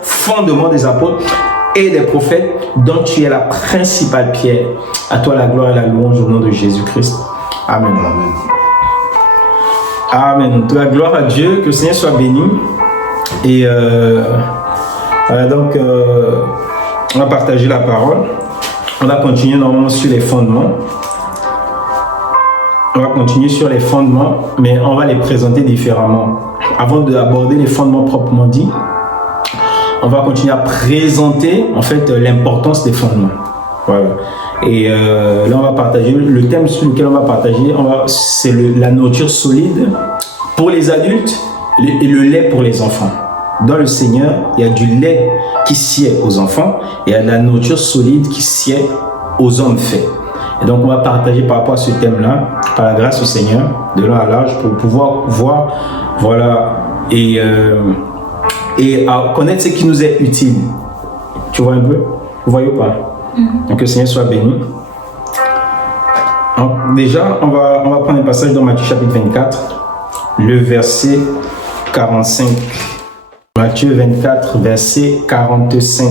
Fondement des apôtres et des prophètes, dont tu es la principale pierre. À toi la gloire et la louange au nom de Jésus-Christ. Amen. Amen. Amen. La gloire à Dieu, que le Seigneur soit béni. Et donc, on va partager la parole. On va continuer normalement sur les fondements. On va continuer sur les fondements, mais on va les présenter différemment. Avant d'aborder les fondements proprement dits, on va continuer à présenter en fait l'importance des fondements. Voilà. Et là, on va partager le thème sur lequel on va partager. C'est la nourriture solide pour les adultes et le lait pour les enfants. Dans le Seigneur, il y a du lait qui sied aux enfants et il y a de la nourriture solide qui sied aux hommes faits. Et donc, on va partager par rapport à ce thème-là, par la grâce du Seigneur, de long à large, pour pouvoir voir, voilà, et à connaître ce qui nous est utile. Tu vois un peu? Vous voyez ou pas? Donc, que le Seigneur soit béni. Donc, déjà, on va prendre un passage dans Matthieu chapitre 24, le verset 45. Matthieu 24, verset 45.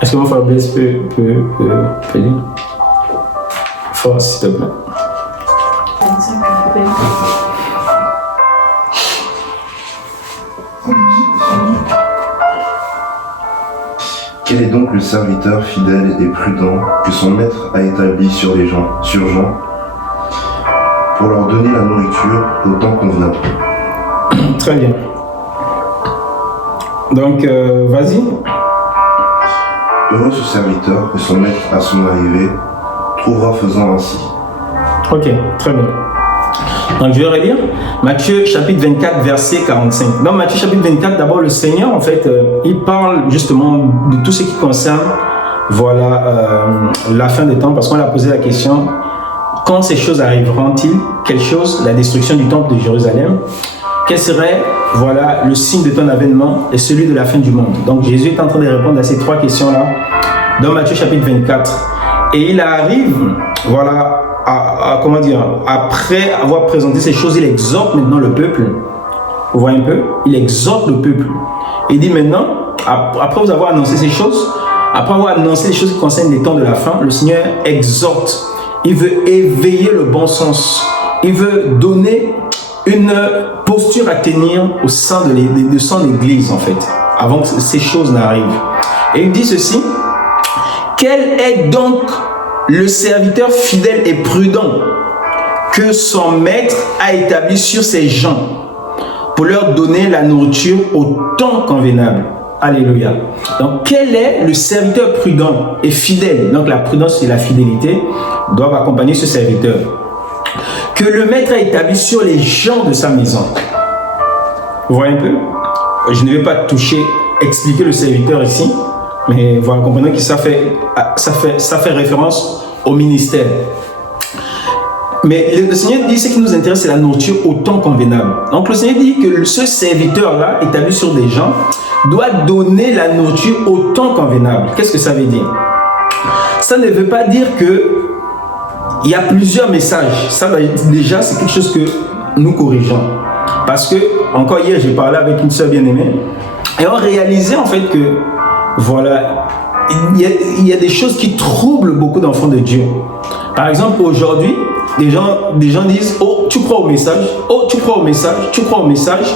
Est-ce que mon frère Blaise peut lire? Fort, s'il te plaît. Quel est donc le serviteur fidèle et prudent que son maître a établi sur gens pour leur donner la nourriture au temps convenable? Très bien. Donc, vas-y. Heureux ce serviteur que son maître à son arrivée trouvera faisant ainsi. Ok, très bien. Donc, je vais relire Matthieu chapitre 24, verset 45. Dans Matthieu chapitre 24, d'abord, le Seigneur, en fait, il parle justement de tout ce qui concerne, voilà, la fin des temps, parce qu'on a posé la question, quand ces choses arriveront-ils? Quelle chose? La destruction du temple de Jérusalem. Quel serait, voilà, le signe de ton avènement et celui de la fin du monde? Donc, Jésus est en train de répondre à ces trois questions-là dans Matthieu chapitre 24. Et il arrive, voilà, comment dire, après avoir présenté ces choses, il exhorte maintenant le peuple. Vous voyez un peu? Il exhorte le peuple. Il dit maintenant, après vous avoir annoncé ces choses, après avoir annoncé les choses qui concernent les temps de la fin, le Seigneur exhorte. Il veut éveiller le bon sens. Il veut donner une posture à tenir au sein de son église, en fait, avant que ces choses n'arrivent. Et il dit ceci: quel est donc le serviteur fidèle et prudent que son maître a établi sur ses gens pour leur donner la nourriture au temps convenable? Alléluia. Donc, quel est le serviteur prudent et fidèle? Donc, la prudence et la fidélité doivent accompagner ce serviteur que le maître a établi sur les gens de sa maison. Vous voyez un peu? Je ne vais pas expliquer le serviteur ici, mais voilà, comprenez que ça fait référence au ministère. Mais le Seigneur dit, ce qui nous intéresse, c'est la nourriture au temps convenable. Donc le Seigneur dit que ce serviteur-là, établi sur des gens, doit donner la nourriture au temps convenable. Qu'est-ce que ça veut dire? Ça ne veut pas dire que il y a plusieurs messages. Ça, déjà, c'est quelque chose que nous corrigeons. Parce que, encore hier, j'ai parlé avec une sœur bien-aimée et on réalisait en fait que, voilà, il y a des choses qui troublent beaucoup d'enfants de Dieu. Par exemple, aujourd'hui, des gens disent: oh, tu crois au message? Oh, tu crois au message? Tu crois au message?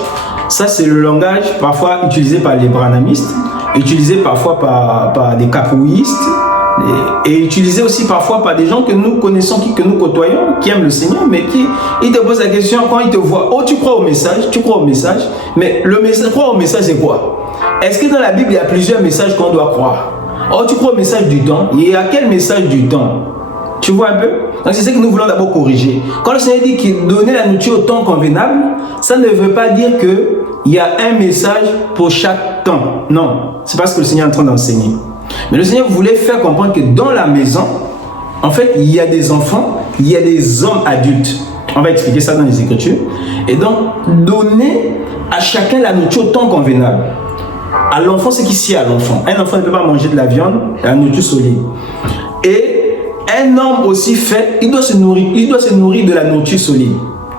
Ça, c'est le langage parfois utilisé par les branhamistes, utilisé parfois par des capouillistes, et utilisé aussi parfois par des gens que nous connaissons, que nous côtoyons, qui aiment le Seigneur, mais ils te posent la question quand ils te voient: oh, tu crois au message? Tu crois au message? Mais le message, croire au message, c'est quoi? Est-ce que dans la Bible, il y a plusieurs messages qu'on doit croire? Oh, tu crois au message du temps? Il y a quel message du temps? Tu vois un peu? Donc c'est ce que nous voulons d'abord corriger. Quand le Seigneur dit qu'il donnait la nourriture au temps convenable, ça ne veut pas dire qu'il y a un message pour chaque temps. Non, c'est pas ce que le Seigneur est en train d'enseigner. Mais le Seigneur voulait faire comprendre que dans la maison, en fait, il y a des enfants, il y a des hommes adultes. On va expliquer ça dans les Écritures. Et donc, donner à chacun la nourriture au temps convenable. À l'enfant, c'est qui sied à l'enfant. Un enfant ne peut pas manger de la viande, la nourriture solide. Et un homme aussi fait, il doit se nourrir de la nourriture solide.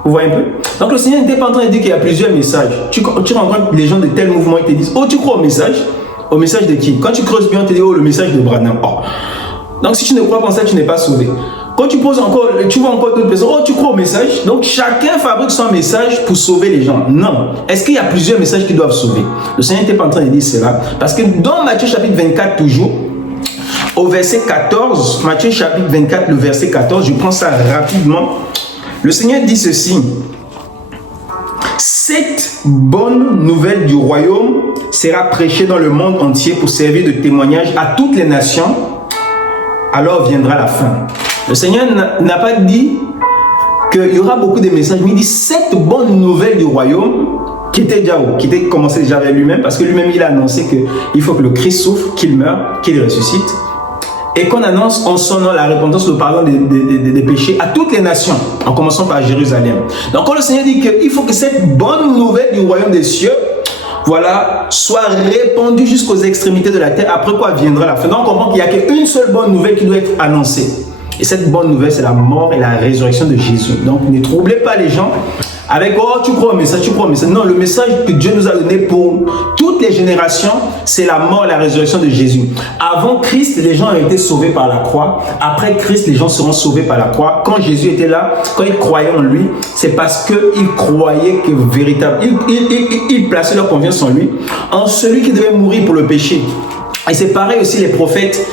Vous voyez un peu? Donc le Seigneur n'était pas en train de dire qu'il y a plusieurs messages. Tu rencontres les gens de tel mouvement, ils te disent, oh, tu crois au message? Au message de qui? Quand tu creuses bien, on te dit, oh, le message de Branham. Oh. Donc si tu ne crois pas en ça, tu n'es pas sauvé. Quand tu poses encore, tu vois encore d'autres personnes, oh, tu crois au message? Donc chacun fabrique son message pour sauver les gens. Non. Est-ce qu'il y a plusieurs messages qui doivent sauver? Le Seigneur n'était pas en train de dire cela. Parce que dans Matthieu chapitre 24, toujours, au verset 14, Matthieu chapitre 24, le verset 14, je prends ça rapidement. Le Seigneur dit ceci. Cette bonne nouvelle du royaume sera prêchée dans le monde entier pour servir de témoignage à toutes les nations. Alors viendra la fin. Le Seigneur n'a pas dit qu'il y aura beaucoup de messages, mais il dit cette bonne nouvelle du royaume qui était commencé déjà avec lui-même, parce que lui-même il a annoncé qu'il faut que le Christ souffre, qu'il meure, qu'il ressuscite, et qu'on annonce en son nom la repentance, le pardon des péchés à toutes les nations, en commençant par Jérusalem. Donc quand le Seigneur dit qu'il faut que cette bonne nouvelle du royaume des cieux, voilà, soit répandue jusqu'aux extrémités de la terre, après quoi viendra la fin. Donc on comprend qu'il n'y a qu'une seule bonne nouvelle qui doit être annoncée. Et cette bonne nouvelle, c'est la mort et la résurrection de Jésus. Donc ne troublez pas les gens avec « Oh, tu crois au message, tu crois au message ». Non, le message que Dieu nous a donné pour toutes les générations, c'est la mort et la résurrection de Jésus. Avant Christ, les gens ont été sauvés par la croix. Après Christ, les gens seront sauvés par la croix. Quand Jésus était là, quand ils croyaient en lui, c'est parce qu'ils croyaient que véritable, ils plaçaient leur confiance en lui, en celui qui devait mourir pour le péché. Et c'est pareil aussi les prophètes.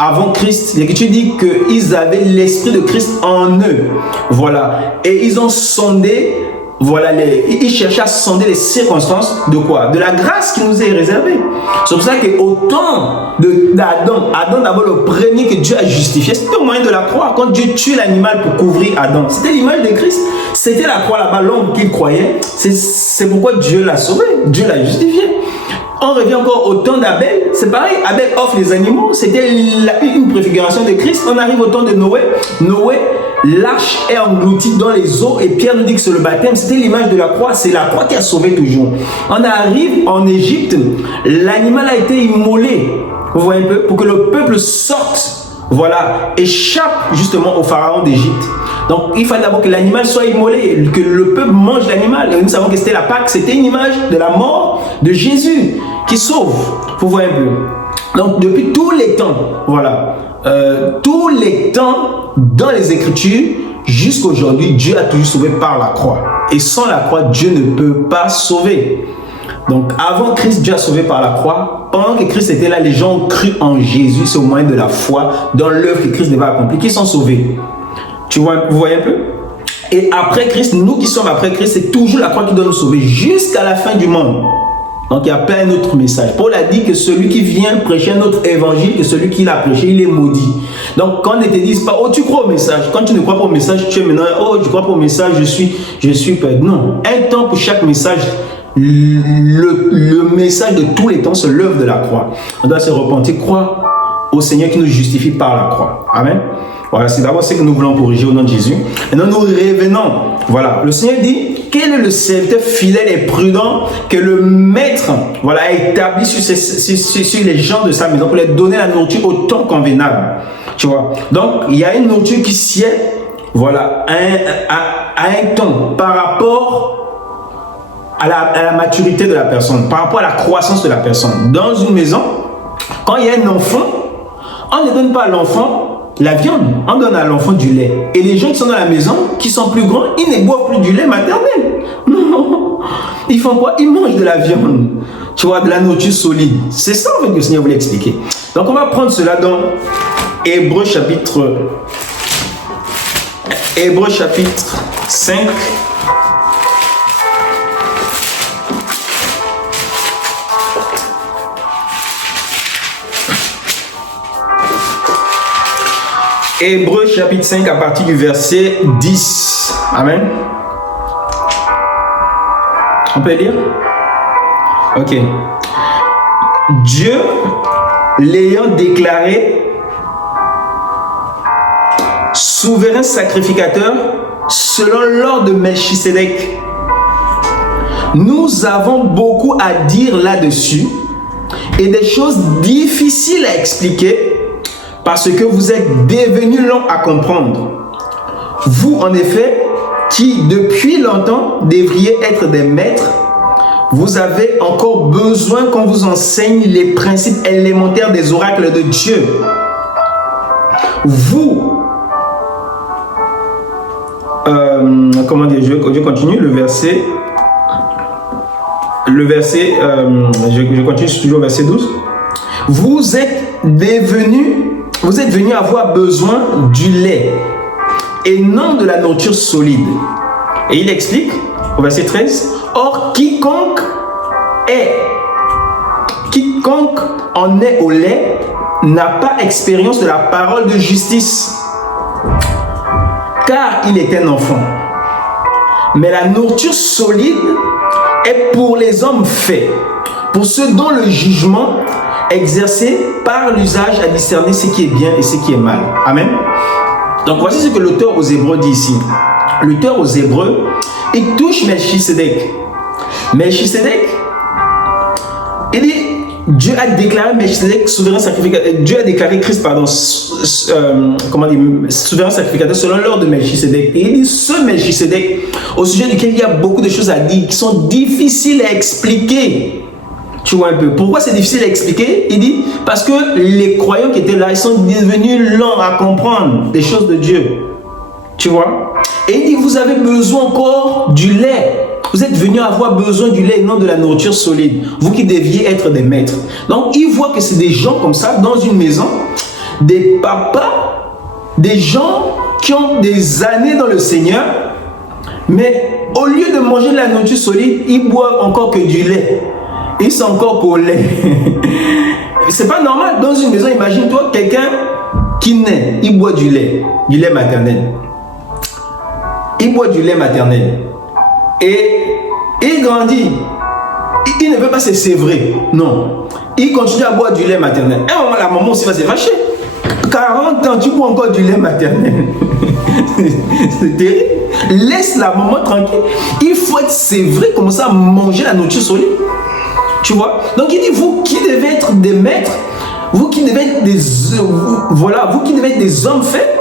Avant Christ, l'Écriture dit qu'ils avaient l'esprit de Christ en eux. Voilà. Et ils ont sondé, voilà, ils cherchaient à sonder les circonstances de quoi? De la grâce qui nous est réservée. C'est pour ça qu'au temps d'Adam, Adam d'abord le premier que Dieu a justifié, c'était au moyen de la croix. Quand Dieu tuait l'animal pour couvrir Adam, c'était l'image de Christ. C'était la croix là-bas, l'homme qu'il croyait. C'est pourquoi Dieu l'a sauvé, Dieu l'a justifié. On revient encore au temps d'Abel, c'est pareil, Abel offre les animaux, c'était une préfiguration de Christ. On arrive au temps de Noé, Noé, l'arche est engloutie dans les eaux et Pierre nous dit que c'est le baptême, c'était l'image de la croix, c'est la croix qui a sauvé toujours. On arrive en Égypte, l'animal a été immolé, vous voyez un peu, pour que le peuple sorte, voilà, échappe justement au pharaon d'Égypte. Donc il fallait d'abord que l'animal soit immolé, que le peuple mange l'animal. Nous savons que c'était la Pâque, c'était une image de la mort de Jésus qui sauve. Vous voyez un peu. Donc depuis tous les temps, voilà, tous les temps dans les Écritures, jusqu'à aujourd'hui, Dieu a toujours sauvé par la croix. Et sans la croix, Dieu ne peut pas sauver. Donc avant Christ, Dieu a sauvé par la croix. Pendant que Christ était là, les gens ont cru en Jésus, c'est au moyen de la foi, dans l'œuvre que Christ devait accomplir, qu'ils sont sauvés. Tu vois, vous voyez un peu? Et après Christ, nous qui sommes après Christ, c'est toujours la croix qui doit nous sauver jusqu'à la fin du monde. Donc il y a plein d'autres messages. Paul a dit que celui qui vient prêcher un autre évangile que celui qui l'a prêché, il est maudit. Donc quand on ne te dise pas, oh tu crois au message, quand tu ne crois pas au message, tu es maintenant, oh je crois pas au message, je suis perdu. Non, un temps pour chaque message. Le message de tous les temps, c'est l'œuvre de la croix. On doit se repentir, croire au Seigneur qui nous justifie par la croix. Amen. Voilà, c'est d'abord ce que nous voulons corriger au nom de Jésus. Et nous revenons. Voilà, le Seigneur dit, quel est le serviteur fidèle et prudent que le maître, voilà, a établi sur les gens de sa maison pour leur donner la nourriture au temps convenable. Tu vois. Donc, il y a une nourriture qui sied, voilà, à un temps par rapport à la maturité de la personne, par rapport à la croissance de la personne. Dans une maison, quand il y a un enfant, on ne donne pas à l'enfant la viande, on donne à l'enfant du lait. Et les gens qui sont dans la maison, qui sont plus grands, ils ne boivent plus du lait maternel. Non. Ils font quoi? Ils mangent de la viande. Tu vois, de la nourriture solide. C'est ça en fait que le Seigneur voulait expliquer. Donc on va prendre cela dans Hébreux chapitre 5. Hébreux chapitre 5 à partir du verset 10. Amen. On peut lire? Ok. Dieu, l'ayant déclaré souverain sacrificateur selon l'ordre de Melchisédek, nous avons beaucoup à dire là-dessus et des choses difficiles à expliquer parce que vous êtes devenus longs à comprendre. Vous, en effet, qui depuis longtemps devriez être des maîtres, vous avez encore besoin qu'on vous enseigne les principes élémentaires des oracles de Dieu. Vous, comment dire, je continue le verset, je continue toujours au verset 12. Vous êtes venus avoir besoin du lait et non de la nourriture solide. Et il explique au verset 13, or quiconque en est au lait n'a pas expérience de la parole de justice, car il est un enfant. Mais la nourriture solide est pour les hommes faits, pour ceux dont le jugement exercé par l'usage à discerner ce qui est bien et ce qui est mal. Amen. Donc voici ce que l'auteur aux Hébreux dit ici. L'auteur aux Hébreux, il touche Melchisédek. Melchisédek, il dit, Dieu a déclaré Melchisédek souverain sacrificateur. Dieu a déclaré Christ, souverain sacrificateur selon l'ordre de Melchisédek. Et il dit, ce Melchisédek, au sujet duquel il y a beaucoup de choses à dire, qui sont difficiles à expliquer. Tu vois un peu. Pourquoi c'est difficile à expliquer? Il dit, parce que les croyants qui étaient là, ils sont devenus lents à comprendre les choses de Dieu. Tu vois? Et il dit, vous avez besoin encore du lait. Vous êtes venus avoir besoin du lait et non de la nourriture solide. Vous qui deviez être des maîtres. Donc, il voit que c'est des gens comme ça, dans une maison, des papas, des gens qui ont des années dans le Seigneur, mais au lieu de manger de la nourriture solide, ils boivent encore que du lait. Ils sont encore qu'au lait. C'est pas normal. Dans une maison, imagine-toi quelqu'un qui naît, il boit du lait maternel. Il boit du lait maternel. Et il grandit. Il ne veut pas se sévrer. Non. Il continue à boire du lait maternel. Et à un moment, la maman aussi va se fâcher. 40 ans, tu bois encore du lait maternel. C'est terrible. Laisse la maman tranquille. Il faut être sévré, commencer à manger la nourriture solide. Tu vois? Donc il dit, vous qui devez être des maîtres, vous qui devez être vous qui devez être des hommes faits,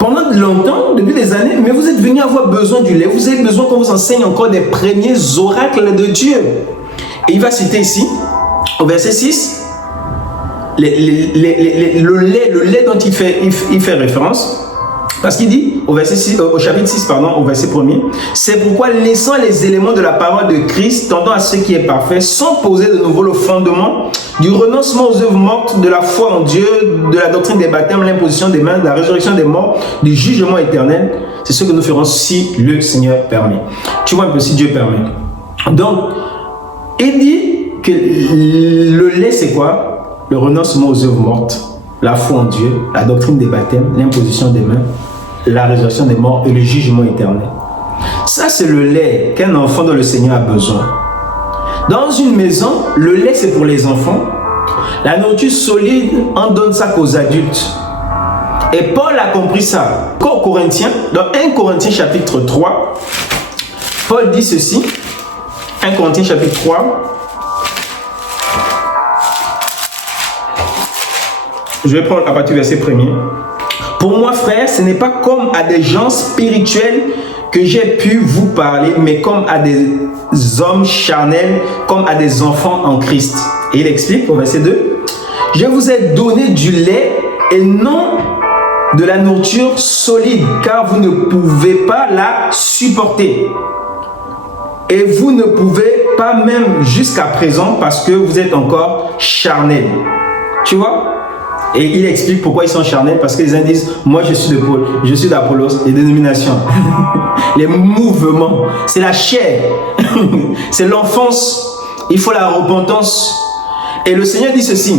pendant longtemps, depuis des années, mais vous êtes venus avoir besoin du lait. Vous avez besoin qu'on vous enseigne encore des premiers oracles de Dieu. Et il va citer ici, au verset 6, le lait dont il fait référence. Parce qu'il dit, au chapitre 6, au verset 1er, c'est pourquoi laissant les éléments de la parole de Christ, tendant à ce qui est parfait, sans poser de nouveau le fondement du renoncement aux œuvres mortes, de la foi en Dieu, de la doctrine des baptêmes, l'imposition des mains, de la résurrection des morts, du jugement éternel. C'est ce que nous ferons si le Seigneur permet. Tu vois un peu, si Dieu permet. Donc, il dit que le lait, c'est quoi? Le renoncement aux œuvres mortes, la foi en Dieu, la doctrine des baptêmes, l'imposition des mains, la résurrection des morts et le jugement éternel. Ça, c'est le lait qu'un enfant dont le Seigneur a besoin. Dans une maison, le lait, c'est pour les enfants. La nourriture solide, on donne ça qu'aux adultes. Et Paul a compris ça. Qu'aux Corinthiens, dans 1 Corinthiens chapitre 3, Paul dit ceci. 1 Corinthiens chapitre 3. Je vais prendre à partir du verset 1er. Pour moi, frère, ce n'est pas comme à des gens spirituels que j'ai pu vous parler, mais comme à des hommes charnels, comme à des enfants en Christ. Et il explique au verset 2, je vous ai donné du lait et non de la nourriture solide, car vous ne pouvez pas la supporter. Et vous ne pouvez pas même jusqu'à présent parce que vous êtes encore charnels. Tu vois? Et il explique pourquoi ils sont charnels, parce que les uns disent, moi je suis de Paul, je suis d'Apollos, les dénominations, les mouvements, c'est la chair, c'est l'enfance, il faut la repentance. Et le Seigneur dit ceci,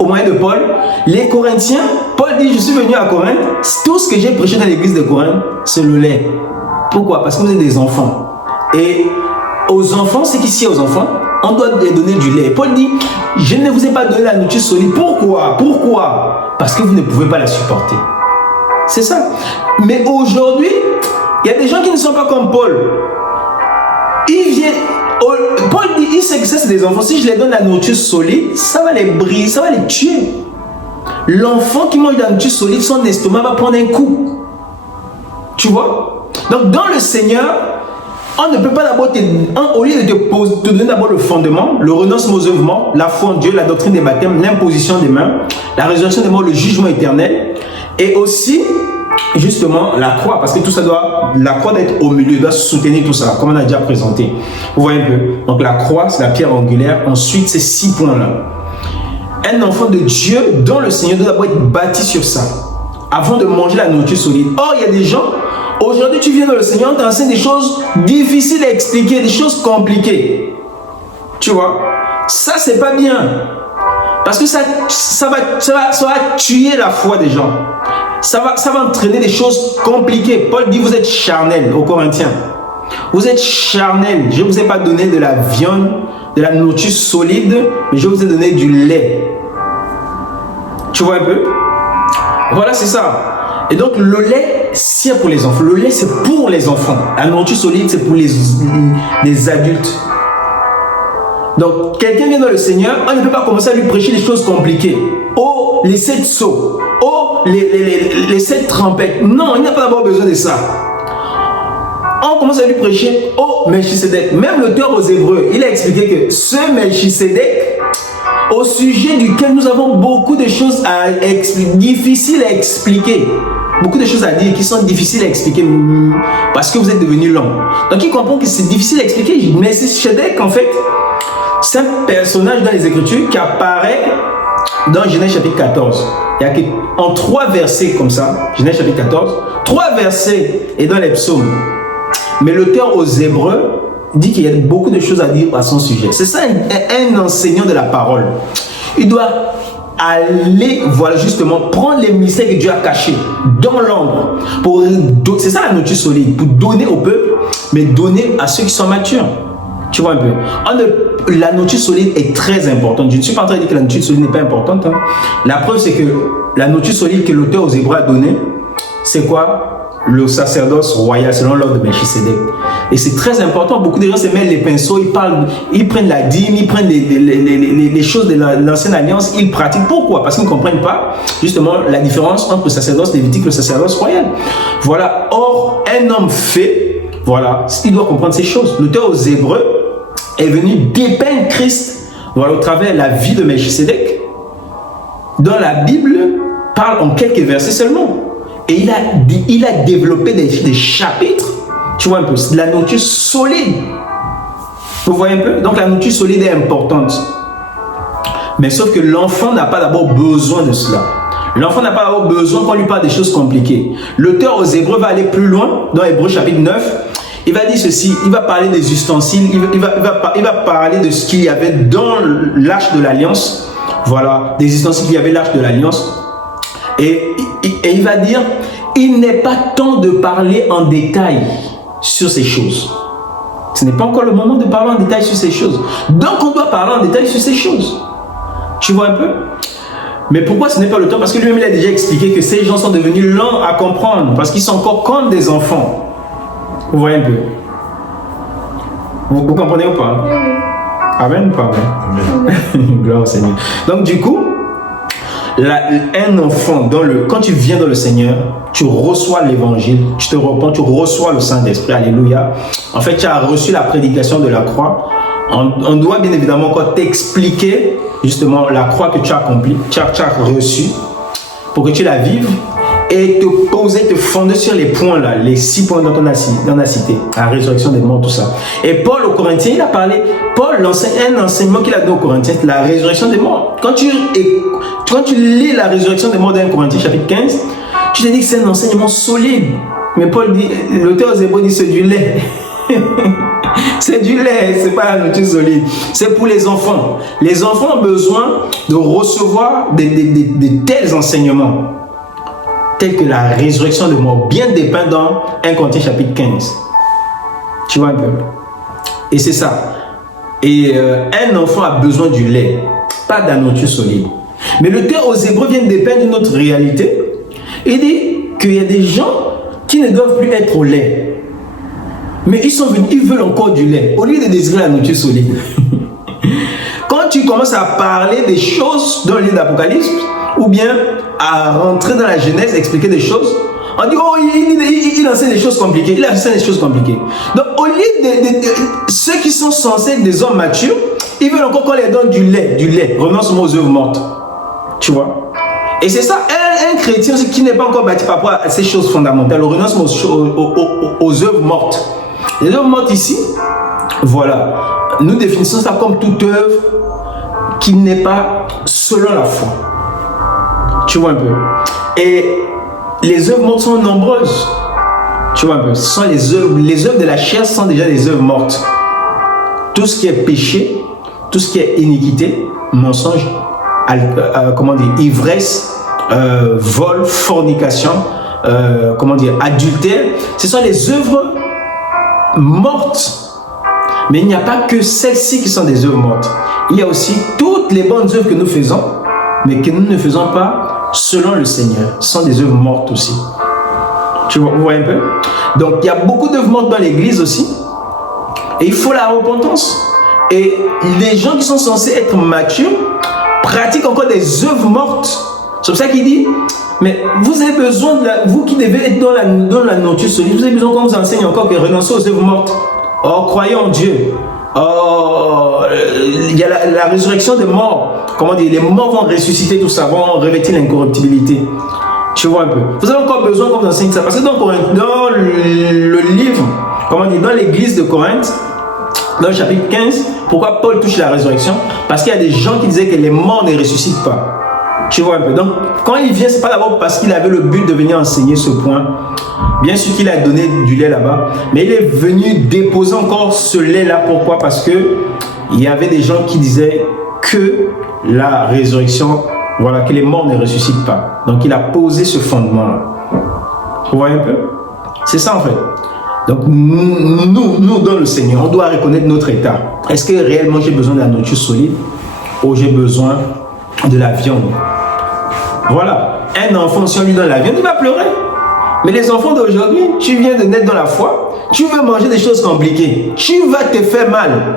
au moyen de Paul, les Corinthiens, Paul dit, je suis venu à Corinthe, tout ce que j'ai prêché dans l'église de Corinthe, c'est le lait. Pourquoi? Parce que vous êtes des enfants. Et aux enfants, c'est qu'ici aux enfants, on doit les donner du lait. Paul dit, je ne vous ai pas donné la nourriture solide. Pourquoi? Pourquoi? Parce que vous ne pouvez pas la supporter. C'est ça. Mais aujourd'hui, il y a des gens qui ne sont pas comme Paul. Ils viennent... Paul dit, il sait que ça c'est des enfants. Si je les donne la nourriture solide, ça va les briser, ça va les tuer. L'enfant qui mange de la nourriture solide, son estomac va prendre un coup. Tu vois? Donc dans le Seigneur, on ne peut pas d'abord, au lieu de te donner d'abord le fondement, le renoncement aux œuvres mortes, la foi en Dieu, la doctrine des baptêmes, l'imposition des mains, la résurrection des morts, le jugement éternel, et aussi justement la croix, parce que tout ça la croix doit être au milieu, doit soutenir tout ça, comme on a déjà présenté. Vous voyez un peu. Donc la croix, c'est la pierre angulaire. Ensuite, ces 6 points-là. Un enfant de Dieu dans le Seigneur doit d'abord être bâti sur ça, avant de manger la nourriture solide. Or, il y a des gens, aujourd'hui tu viens dans le Seigneur, on t'enseigne des choses difficiles à expliquer, des choses compliquées. Tu vois, ça c'est pas bien. Parce que ça va tuer la foi des gens. Ça va entraîner des choses compliquées. Paul dit, vous êtes charnel aux Corinthiens. Vous êtes charnel. Je ne vous ai pas donné de la viande, de la nourriture solide, mais je vous ai donné du lait. Tu vois un peu? Voilà, c'est ça. Et donc, le lait, c'est pour les enfants. Le lait, c'est pour les enfants. La nourriture solide, c'est pour les adultes. Donc, quelqu'un vient dans le Seigneur, on ne peut pas commencer à lui prêcher des choses compliquées. Oh, les 7 sceaux. Oh, les 7 trompettes. Non, il n'a pas d'abord besoin de ça. On commence à lui prêcher. Oh, Melchisedec. Même l'auteur aux Hébreux, il a expliqué que ce Melchisedec, au sujet duquel nous avons beaucoup de choses difficiles à expliquer. Beaucoup de choses à dire qui sont difficiles à expliquer parce que vous êtes devenus lents. Donc, il comprend que c'est difficile à expliquer. Melchisedec, en fait, c'est un personnage dans les Écritures qui apparaît dans Genèse chapitre 14. Il y a en 3 versets comme ça, Genèse chapitre 14, 3 versets et dans les psaumes. Mais l'auteur aux Hébreux dit qu'il y a beaucoup de choses à dire à son sujet. C'est ça un enseignant de la parole. Il doit aller, voilà, justement, prendre les mystères que Dieu a cachés dans l'ombre. C'est ça la nourriture solide, pour donner au peuple, mais donner à ceux qui sont matures. Tu vois un peu. La nourriture solide est très importante. Je ne suis pas en train de dire que la nourriture solide n'est pas importante. Hein. La preuve, c'est que la nourriture solide que l'auteur aux Hébreux a donnée, c'est quoi? Le sacerdoce royal selon l'ordre de Melchisedec. Et c'est très important. Beaucoup de gens se mettent les pinceaux, ils prennent la dîme, ils prennent les choses de l'ancienne alliance, ils pratiquent. Pourquoi? Parce qu'ils ne comprennent pas justement la différence entre le sacerdoce lévitique et le sacerdoce royal. Voilà. Or, un homme fait, voilà, il doit comprendre ces choses. L'auteur aux Hébreux est venu dépeindre Christ, voilà, au travers de la vie de Melchisedec, dont la Bible parle en quelques versets seulement. Et il a développé des chapitres, tu vois un peu, de la nourriture solide. Vous voyez un peu? Donc la nourriture solide est importante. Mais sauf que l'enfant n'a pas d'abord besoin de cela. L'enfant n'a pas d'abord besoin qu'on lui parle des choses compliquées. L'auteur aux Hébreux va aller plus loin, dans Hébreux chapitre 9. Il va dire ceci, il va parler des ustensiles, il va parler de ce qu'il y avait dans l'arche de l'Alliance. Voilà, des ustensiles qu'il y avait l'arche de l'Alliance. Et il va dire, il n'est pas temps de parler en détail sur ces choses. Ce n'est pas encore le moment de parler en détail sur ces choses. Donc on doit parler en détail sur ces choses. Tu vois un peu? Mais pourquoi ce n'est pas le temps? Parce que lui-même il a déjà expliqué que ces gens sont devenus lents à comprendre. Parce qu'ils sont encore comme des enfants. Vous voyez un peu? Vous comprenez ou pas? Amen ou pas? Amen. Gloire au Seigneur. Donc du coup, un enfant, quand tu viens dans le Seigneur, tu reçois l'évangile, tu te repens, tu reçois le Saint-Esprit, alléluia. En fait, tu as reçu la prédication de la croix. On doit bien évidemment encore t'expliquer justement la croix que tu as accomplie, tu as reçue, pour que tu la vives et te poser, te fonder sur les points là, les 6 points dont on a cité, la résurrection des morts, tout ça. Et Paul aux Corinthiens, il a parlé, Paul, un enseignement qu'il a donné aux Corinthiens, la résurrection des morts. Quand tu lis la résurrection des morts d'un Corinthiens chapitre 15, tu te dis que c'est un enseignement solide. Mais Paul dit, l'auteur aux Hébreux dit c'est du lait. C'est du lait, c'est pas la nourriture solide. C'est pour les enfants. Les enfants ont besoin de recevoir de tels enseignements, tels que la résurrection des morts, bien dépeint dans 1 Corinthiens chapitre 15. Tu vois un peu? Et c'est ça. Et un enfant a besoin du lait, pas de la nourriture solide. Mais l'auteur aux Hébreux vient de dépeindre une autre réalité. Il dit qu'il y a des gens qui ne doivent plus être au lait. Mais ils sont venus, ils veulent encore du lait, au lieu de désirer la nourriture solide. Quand tu commences à parler des choses dans le livre d'Apocalypse, ou bien à rentrer dans la Genèse, expliquer des choses, On dit, oh, il enseigne des choses compliquées. Il enseigne des choses compliquées. Donc, au lieu de ceux qui sont censés être des hommes matures, ils veulent encore qu'on les donne du lait. Renonce aux œuvres mortes. Tu vois? Et c'est ça, un chrétien qui n'est pas encore bâti par rapport à ces choses fondamentales, renonce aux œuvres mortes. Les œuvres mortes ici, voilà, nous définissons ça comme toute œuvre qui n'est pas selon la foi. Tu vois un peu. Et les œuvres mortes sont nombreuses. Tu vois un peu. Ce sont les œuvres de la chair sont déjà des œuvres mortes. Tout ce qui est péché, tout ce qui est iniquité, mensonge, ivresse, vol, fornication, adultère, ce sont les œuvres mortes. Mais il n'y a pas que celles-ci qui sont des œuvres mortes. Il y a aussi toutes les bonnes œuvres que nous faisons, mais que nous ne faisons pas selon le Seigneur. Ce sont des œuvres mortes aussi. Tu vois, vous voyez un peu? Donc, il y a beaucoup d'œuvres mortes dans l'église aussi. Et il faut la repentance. Et les gens qui sont censés être matures pratiquent encore des œuvres mortes. C'est pour ça qu'il dit, mais vous avez besoin, vous qui devez être dans la nourriture solide, vous avez besoin qu'on vous enseigne encore que renoncer aux œuvres mortes. Oh, croyez en Dieu. Oh, il y a la résurrection des morts. Comment dire, les morts vont ressusciter, tout ça, vont revêtir l'incorruptibilité. Tu vois un peu. Vous avez encore besoin qu'on vous enseigne ça. Parce que dans le livre, dans l'église de Corinthe, dans le chapitre 15, pourquoi Paul touche la résurrection? Parce qu'il y a des gens qui disaient que les morts ne ressuscitent pas. Tu vois un peu. Donc, quand il vient, ce n'est pas d'abord parce qu'il avait le but de venir enseigner ce point. Bien sûr qu'il a donné du lait là-bas, mais il est venu déposer encore ce lait-là. Pourquoi? Parce que il y avait des gens qui disaient que la résurrection, voilà, que les morts ne ressuscitent pas. Donc, il a posé ce fondement-là. Vous voyez un peu? C'est ça en fait. Donc, nous, dans le Seigneur, on doit reconnaître notre état. Est-ce que réellement j'ai besoin de la nourriture solide ou j'ai besoin de la viande? Voilà. Un enfant, si on lui donne la viande, il va pleurer. Mais les enfants d'aujourd'hui, tu viens de naître dans la foi, tu veux manger des choses compliquées, tu vas te faire mal.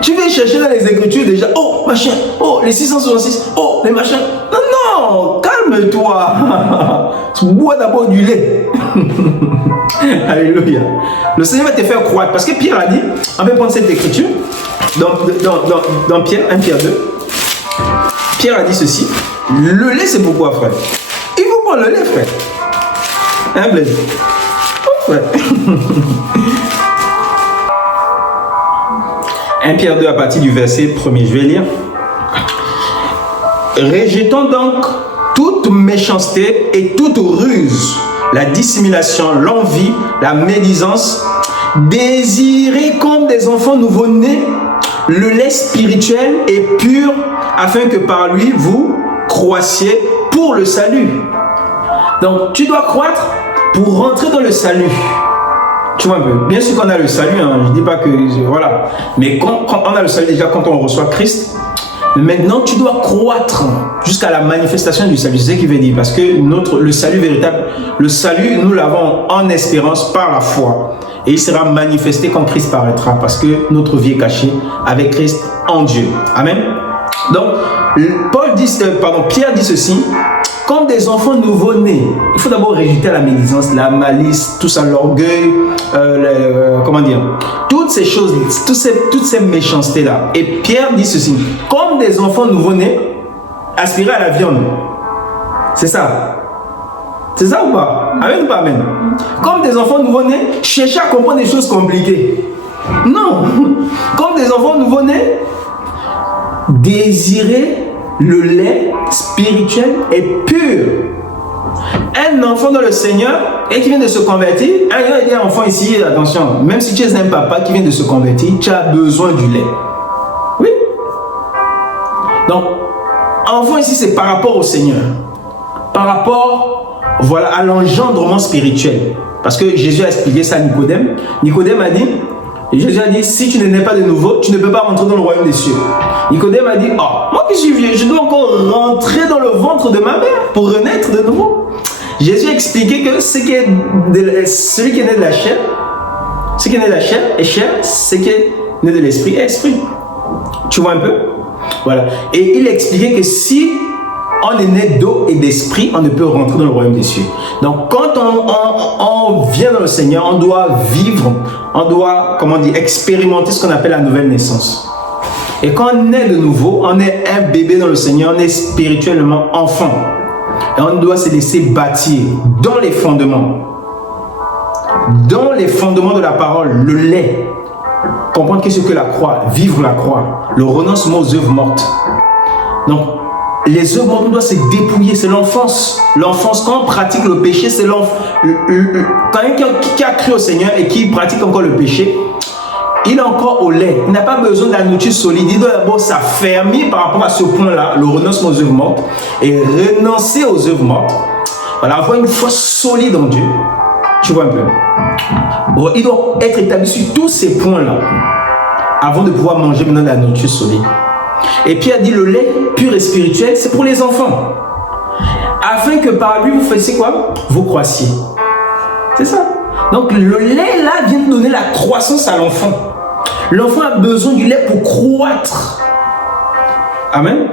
Tu vas chercher dans les Écritures déjà, oh, machin, oh, les 666, oh, les machins. Non, calme-toi. Bois d'abord du lait. Alléluia. Le Seigneur va te faire croître. Parce que Pierre a dit, on va prendre cette écriture, dans Pierre 1, Pierre 2. Pierre a dit ceci, le lait c'est pourquoi, frère? Il faut prendre le lait, frère. Hein, Blaise? Oh, frère. 1 Pierre 2 à partir du verset 1er, je vais lire. Rejetons donc toute méchanceté et toute ruse, la dissimulation, l'envie, la médisance, désirez comme des enfants nouveau-nés le lait spirituel et pur, afin que par lui vous croissiez pour le salut. Donc tu dois croître pour rentrer dans le salut. Tu vois un peu. Bien sûr qu'on a le salut, hein, je ne dis pas que... Voilà. Mais quand on a le salut déjà, quand on reçoit Christ, maintenant tu dois croître jusqu'à la manifestation du salut. C'est ce qu'il veut dire. Parce que le salut véritable, le salut, nous l'avons en espérance par la foi. Et il sera manifesté quand Christ paraîtra. Parce que notre vie est cachée avec Christ en Dieu. Amen. Donc, Pierre dit ceci. Comme des enfants nouveau-nés, il faut d'abord rejeter la médisance, la malice, tout ça, l'orgueil, toutes ces choses, toutes ces méchancetés-là. Et Pierre dit ceci, comme des enfants nouveau-nés, aspirez à la viande. C'est ça. C'est ça ou pas? Amen ou pas amen? Comme des enfants nouveau-nés, cherchez à comprendre des choses compliquées. Non. Comme des enfants nouveau-nés, désirez le lait spirituel et pur. Un enfant dans le Seigneur et qui vient de se convertir, il y a un enfant ici, attention, même si tu es un papa qui vient de se convertir, tu as besoin du lait. Oui. Donc, enfant ici, c'est par rapport au Seigneur. Par rapport, voilà, à l'engendrement spirituel. Parce que Jésus a expliqué ça à Nicodème. Nicodème a dit, Jésus a dit, si tu ne nais pas de nouveau, tu ne peux pas rentrer dans le royaume des cieux. Nicodème a dit, oh, moi qui suis vieux, je dois encore rentrer dans le ventre de ma mère pour renaître de nouveau. Jésus a expliqué que celui qui est né de la chair, ce qui est né de la chair est chair, ce qui est né de l'esprit est esprit. Tu vois un peu? Voilà. Et il a expliqué que si on est né d'eau et d'esprit, on ne peut rentrer dans le royaume des cieux. Donc, quand on vient dans le Seigneur, on doit vivre, on doit, expérimenter ce qu'on appelle la nouvelle naissance. Et quand on est de nouveau, on est un bébé dans le Seigneur, on est spirituellement enfant. Et on doit se laisser bâtir dans les fondements. Dans les fondements de la parole, le lait. Comprendre qu'est-ce que la croix, vivre la croix, le renoncement aux œuvres mortes. Donc, les œuvres mortes, on doit se dépouiller, c'est l'enfance. L'enfance, quand on pratique le péché, c'est l'enfance. Quand quelqu'un qui a cru au Seigneur et qui pratique encore le péché, il est encore au lait. Il n'a pas besoin de la nourriture solide. Il doit d'abord s'affermir par rapport à ce point-là, le renoncement aux œuvres mortes, et renoncer aux œuvres mortes. Voilà, avoir une foi solide en Dieu. Tu vois un peu. Bon, il doit être établi sur tous ces points-là avant de pouvoir manger maintenant de la nourriture solide. Et puis il a dit le lait pur et spirituel, c'est pour les enfants. Afin que par lui, vous fassiez quoi? Vous croissiez. C'est ça. Donc le lait là vient de donner la croissance à l'enfant. L'enfant a besoin du lait pour croître. Amen.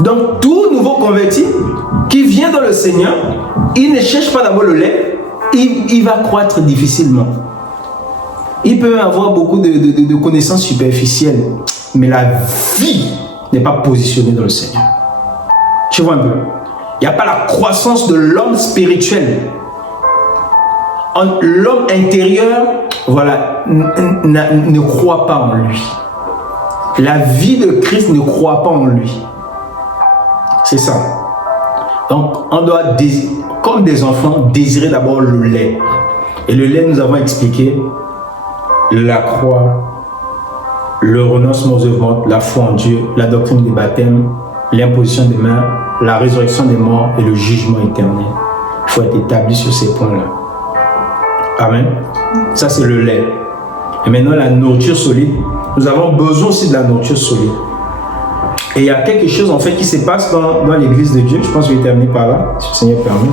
Donc tout nouveau converti qui vient dans le Seigneur, il ne cherche pas d'abord le lait, il va croître difficilement. Il peut avoir beaucoup de connaissances superficielles, mais la vie n'est pas positionnée dans le Seigneur. Tu vois un peu? Il n'y a pas la croissance de l'homme spirituel. L'homme intérieur, voilà, ne croit pas en lui. La vie de Christ ne croit pas en lui. C'est ça. Donc, on doit, comme des enfants, désirer d'abord le lait. Et le lait, nous avons expliqué la croix, le renoncement aux œuvres mortes, la foi en Dieu, la doctrine des baptêmes, l'imposition des mains, la résurrection des morts et le jugement éternel. Il faut être établi sur ces points-là. Amen. Ça, c'est le lait. Et maintenant, la nourriture solide. Nous avons besoin aussi de la nourriture solide. Et il y a quelque chose, en fait, qui se passe dans l'église de Dieu. Je pense que je vais terminer par là, si le Seigneur permet.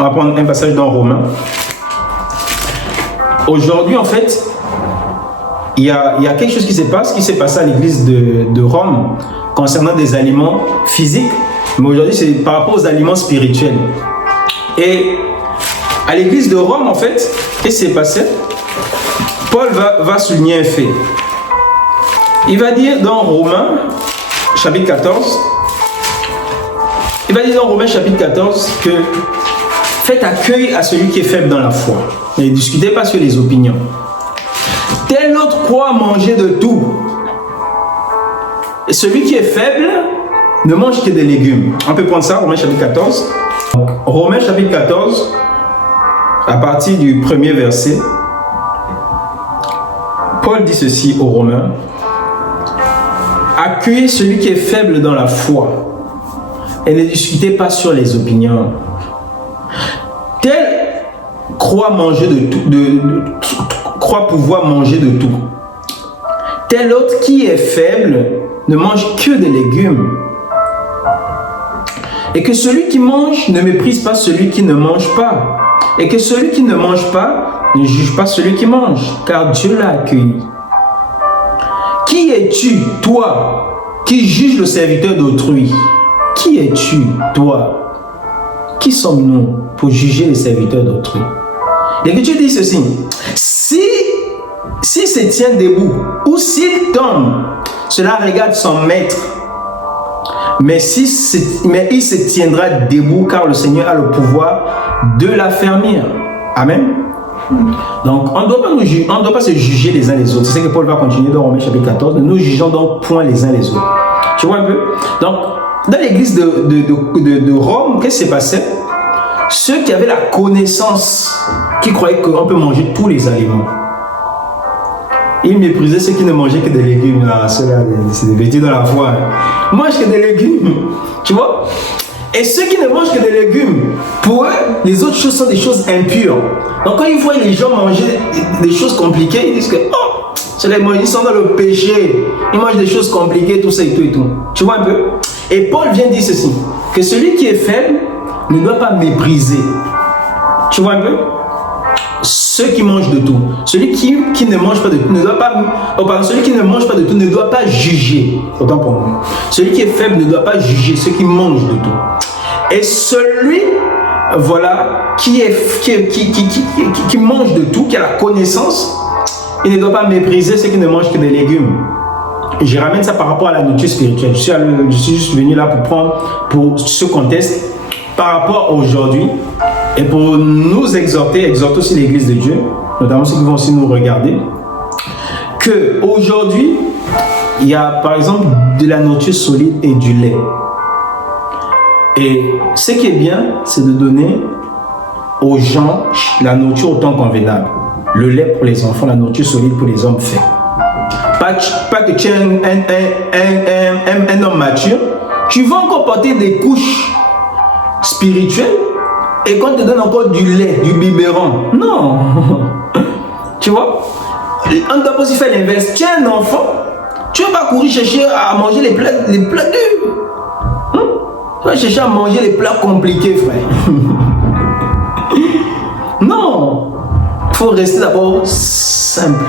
On va prendre un passage dans Romains. Aujourd'hui, en fait, il y a quelque chose qui se passe, qui s'est passé à l'église de Rome concernant des aliments physiques. Mais aujourd'hui, c'est par rapport aux aliments spirituels. Et à l'église de Rome, en fait, qu'est-ce qui s'est passé? Paul va souligner un fait. Il va dire dans Romains, chapitre 14, il va dire dans Romains, chapitre 14, que faites accueil à celui qui est faible dans la foi. Ne discutez pas sur les opinions. Tel autre croit manger de tout. Et celui qui est faible ne mange que des légumes. On peut prendre ça, Romains, chapitre 14. Donc, Romains, chapitre 14, à partir du premier verset, Paul dit ceci aux Romains. Accueillez celui qui est faible dans la foi et ne discutez pas sur les opinions. Tel croit manger de tout, croit pouvoir manger de tout. Tel autre qui est faible ne mange que des légumes. Et que celui qui mange ne méprise pas celui qui ne mange pas. Et que celui qui ne mange pas ne juge pas celui qui mange, car Dieu l'a accueilli. Qui es-tu, toi, qui juge le serviteur d'autrui? Qui es-tu, toi? Qui sommes-nous pour juger les serviteurs d'autrui? L'Écriture dit ceci. S'il se tient debout ou s'il tombe, cela regarde son maître. Mais il se tiendra debout car le Seigneur a le pouvoir de l'affermir. Amen. Donc, on ne doit pas se juger les uns les autres. C'est ce que Paul va continuer dans Romains chapitre 14. Nous jugeons donc point les uns les autres. Tu vois un peu? Donc, dans l'église de Rome, qu'est-ce qui s'est passé? Ceux qui avaient la connaissance, qui croyaient qu'on peut manger tous les aliments, ils méprisaient ceux qui ne mangeaient que des légumes. Ah, ceux-là, c'est des bêtises dans la foi. Mange que des légumes. Tu vois? Et ceux qui ne mangent que des légumes, pour eux, les autres choses sont des choses impures. Donc quand ils voient les gens manger des choses compliquées, ils disent que ils sont dans le péché. Ils mangent des choses compliquées, tout ça et tout et tout. Tu vois un peu? Et Paul vient dire ceci, que celui qui est faible ne doit pas mépriser. Tu vois un peu? ceux qui mangent de tout. Celui qui ne mange pas de tout ne doit pas... Oh pardon, celui qui ne mange pas de tout ne doit pas juger. Autant pour moi. Celui qui est faible ne doit pas juger ceux qui mangent de tout. Et celui, voilà, qui mange de tout, qui a la connaissance, il ne doit pas mépriser ceux qui ne mangent que des légumes. Je ramène ça par rapport à la nourriture spirituelle. Je suis juste venu là pour prendre pour ce contexte par rapport à aujourd'hui et pour nous exhorter aussi l'église de Dieu, notamment ceux qui vont aussi nous regarder, qu'aujourd'hui, il y a par exemple de la nourriture solide et du lait. Et ce qui est bien, c'est de donner aux gens la nourriture autant convenable. Le lait pour les enfants, la nourriture solide pour les hommes faits. Pas que tu es un homme mature, tu vas encore porter des couches spirituelles et qu'on te donne encore du lait, du biberon. Non. Tu vois, on doit aussi faire l'inverse. Tu es un enfant, tu ne vas pas courir chercher à manger les plats durs. Tu vas chercher à manger les plats compliqués, frère. Non. Il faut rester d'abord simple.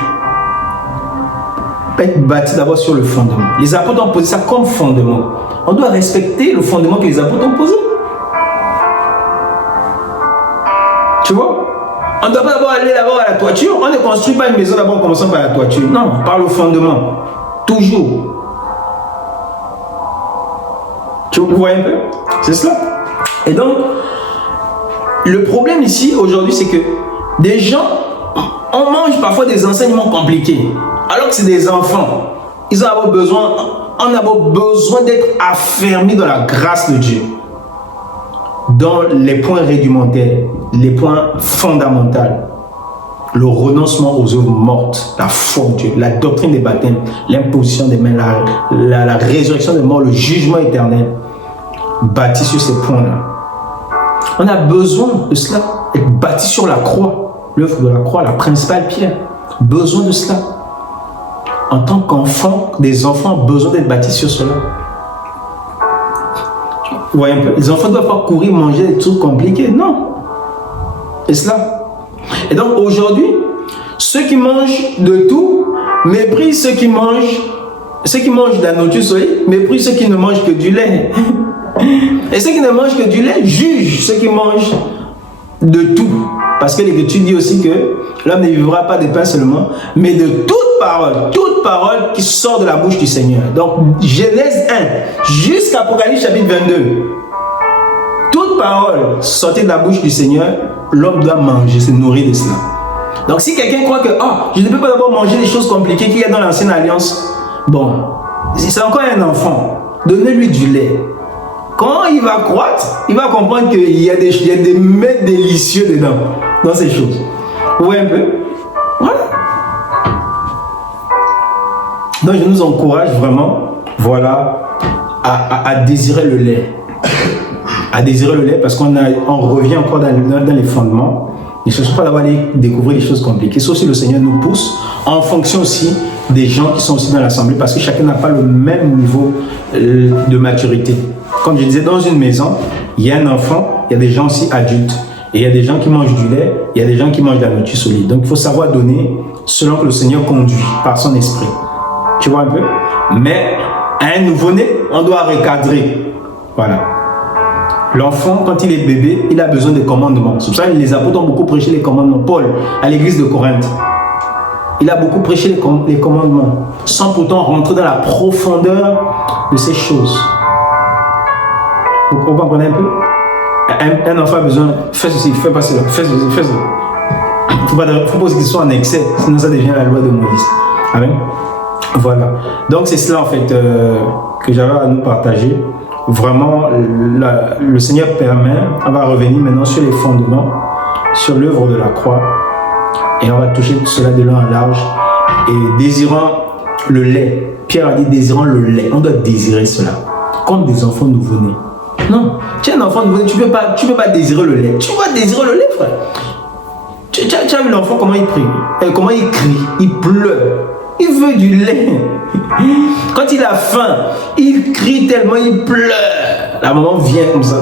Être bâti d'abord sur le fondement. Les apôtres ont posé ça comme fondement. On doit respecter le fondement que les apôtres ont posé. Tu vois? On ne doit pas d'abord aller d'abord à la toiture. On ne construit pas une maison d'abord en commençant par la toiture. Non, par le fondement. Toujours. Tu vois un peu? C'est cela. Et donc, le problème ici, aujourd'hui, c'est que des gens, on mange parfois des enseignements compliqués. Alors que c'est des enfants, on a besoin d'être affermis dans la grâce de Dieu, dans les points rudimentaires, les points fondamentaux, le renoncement aux œuvres mortes, la foi en Dieu, la doctrine des baptêmes, l'imposition des mains, la résurrection des morts, le jugement éternel, bâti sur ces points-là. On a besoin de cela, être bâti sur la croix, l'œuvre de la croix, la principale pierre, besoin de cela. En tant qu'enfant, des enfants ont besoin d'être bâtis sur cela. Vous voyez un peu, les enfants ne doivent pas courir manger des trucs compliqués, non. C'est cela. Et donc aujourd'hui, ceux qui mangent de tout méprisent ceux qui mangent de la nourriture solide, méprisent ceux qui ne mangent que du lait. Et ceux qui ne mangent que du lait jugent ceux qui mangent de tout. Parce que l'Écriture dit aussi que l'homme ne vivra pas de pain seulement, mais de toute parole qui sort de la bouche du Seigneur. Donc, Genèse 1 jusqu'à Apocalypse chapitre 22. Toute parole sortie de la bouche du Seigneur, l'homme doit manger, se nourrir de cela. Donc, si quelqu'un croit que je ne peux pas d'abord manger des choses compliquées qu'il y a dans l'ancienne alliance, bon, c'est encore un enfant. Donnez-lui du lait. Quand il va croître, il va comprendre qu'il y a des mets délicieux dedans, dans ces choses. Vous voyez un peu? Voilà. Donc je nous encourage vraiment, voilà, à désirer le lait. À désirer le lait parce qu'on revient encore dans les fondements. Ne cherchons pas d'avoir aller découvrir des choses compliquées. Sauf si le Seigneur nous pousse en fonction aussi des gens qui sont aussi dans l'assemblée parce que chacun n'a pas le même niveau de maturité. Comme je disais, dans une maison, il y a un enfant, il y a des gens aussi adultes. Et il y a des gens qui mangent du lait, il y a des gens qui mangent de la nourriture solide. Donc il faut savoir donner selon que le Seigneur conduit par son esprit. Tu vois un peu? Mais à un nouveau-né, on doit recadrer. Voilà. L'enfant, quand il est bébé, il a besoin des commandements. C'est pour ça que les apôtres ont beaucoup prêché les commandements. Paul, à l'église de Corinthe, il a beaucoup prêché les commandements, sans pourtant rentrer dans la profondeur de ces choses. Vous comprenez un peu? Un enfant a besoin, fais ceci, fais pas cela, fais ceci, fais cela. Il ne faut pas qu'ils soient en excès, sinon ça devient la loi de Moïse. Amen. Voilà. Donc c'est cela en fait que j'avais à nous partager. Vraiment, le Seigneur permet, on va revenir maintenant sur les fondements, sur l'œuvre de la croix. Et on va toucher cela de long en large. Et désirant le lait, Pierre a dit désirant le lait, on doit désirer cela. Comme des enfants nouveau-nés. Non, tu es un enfant nouveau-né, tu ne peux pas désirer le lait. Tu vas désirer le lait, frère. Tu as vu l'enfant, comment il prie, comment il crie, il pleure. Il veut du lait. Quand il a faim, il crie tellement, il pleure. La maman vient comme ça,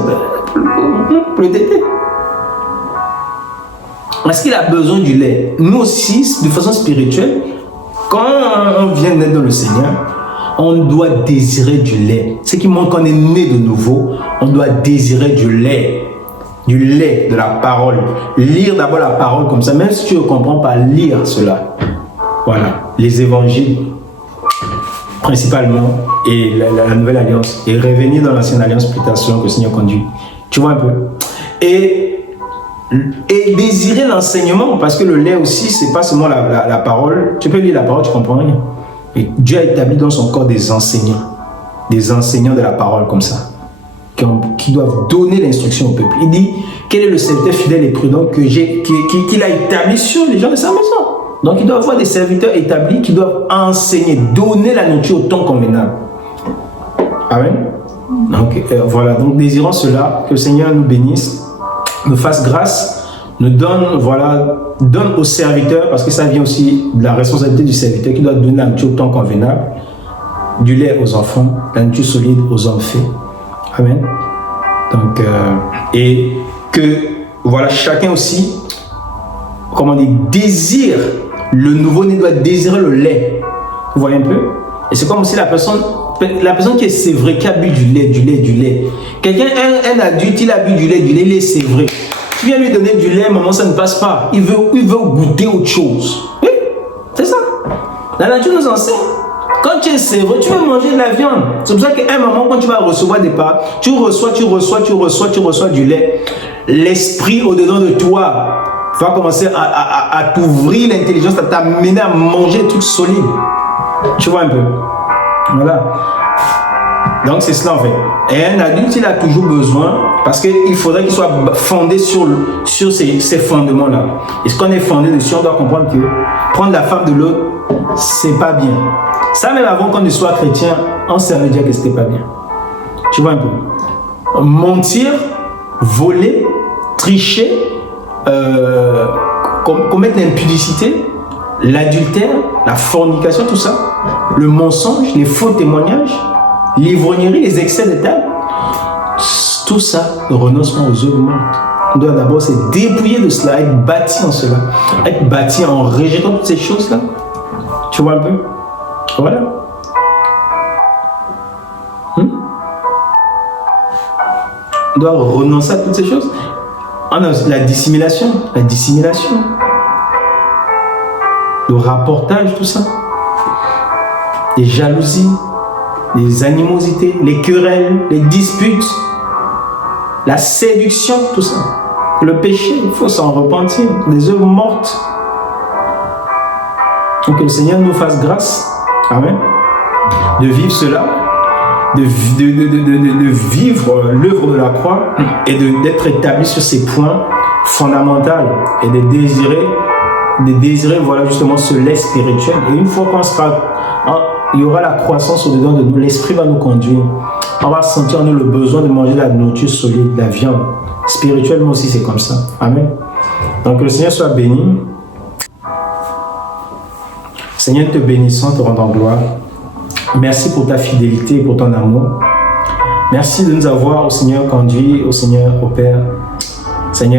pour le téter. Est-ce qu'il a besoin du lait? Nous aussi, de façon spirituelle, quand on vient naître dans le Seigneur, on doit désirer du lait. Ce qui montre qu'on est né de nouveau, on doit désirer du lait de la parole. Lire d'abord la parole comme ça, même si tu ne comprends pas, lire cela. Voilà, les évangiles, principalement, et la nouvelle alliance, et revenir dans l'ancienne alliance plus tard selon que le Seigneur conduit. Tu vois un peu? Et désirer l'enseignement, parce que le lait aussi, c'est pas seulement la parole. Tu peux lire la parole, tu comprends rien. Et Dieu a établi dans son corps des enseignants de la parole comme ça, qui doivent donner l'instruction au peuple. Il dit, quel est le serviteur fidèle et prudent qu'il a établi sur les gens de sa maison. Donc il doit avoir des serviteurs établis qui doivent enseigner, donner la nourriture au temps convenable. Amen. Donc voilà, donc désirons cela, que le Seigneur nous bénisse, nous fasse grâce, nous donne aux serviteurs, parce que ça vient aussi de la responsabilité du serviteur qui doit donner la nourriture au temps convenable, du lait aux enfants, la nourriture solide aux hommes faits. Amen. Donc, et que voilà, chacun aussi, comment dire, désire le nouveau-né, doit désirer le lait. Vous voyez un peu? Et c'est comme si la personne qui est sévrée, qui a bu du lait. Quelqu'un, un adulte, il a bu du lait, il est sévré. Tu viens lui donner du lait, maman, ça ne passe pas. Il veut goûter autre chose. Oui, c'est ça. La nature nous enseigne. Quand tu es sévré, tu veux manger de la viande. C'est pour ça qu'à un moment, quand tu vas recevoir des parts, tu reçois du lait. L'esprit au-dedans de toi va commencer à t'ouvrir l'intelligence, à t'amener à manger des trucs solides. Tu vois un peu? Voilà. Donc c'est cela en fait. Et un adulte, il a toujours besoin, parce qu'il faudrait qu'il soit fondé sur ces fondements-là. Et ce qu'on est fondé dessus, on doit comprendre que prendre la femme de l'autre, c'est pas bien. Ça, même avant qu'on ne soit chrétien, on savait déjà que c'était pas bien. Tu vois un peu? Mentir, voler, tricher, commettre l'impudicité, l'adultère, la fornication, tout ça, le mensonge, les faux témoignages, l'ivrognerie, les excès de table, tout ça, le renoncement aux œuvres mortes. On doit d'abord se dépouiller de cela, être bâti en cela, être bâti en rejetant toutes ces choses-là. Tu vois un peu? Voilà. On doit renoncer à toutes ces choses. On a la dissimulation, le rapportage, tout ça, les jalousies, les animosités, les querelles, les disputes, la séduction, tout ça. Le péché, il faut s'en repentir, des œuvres mortes. Donc que le Seigneur nous fasse grâce, amen, de vivre cela, de vivre l'œuvre de la croix et d'être établi sur ces points fondamentaux et de désirer voilà justement ce lait spirituel. Et une fois qu'on sera, il y aura la croissance au-dedans de nous, l'esprit va nous conduire. On va sentir en nous le besoin de manger de la nourriture solide, de la viande. Spirituellement aussi, c'est comme ça. Amen. Donc que le Seigneur soit béni. Seigneur, te bénissant, te rendant gloire. Merci pour ta fidélité et pour ton amour. Merci de nous avoir, au Seigneur, conduit, au Seigneur, au Père. Seigneur,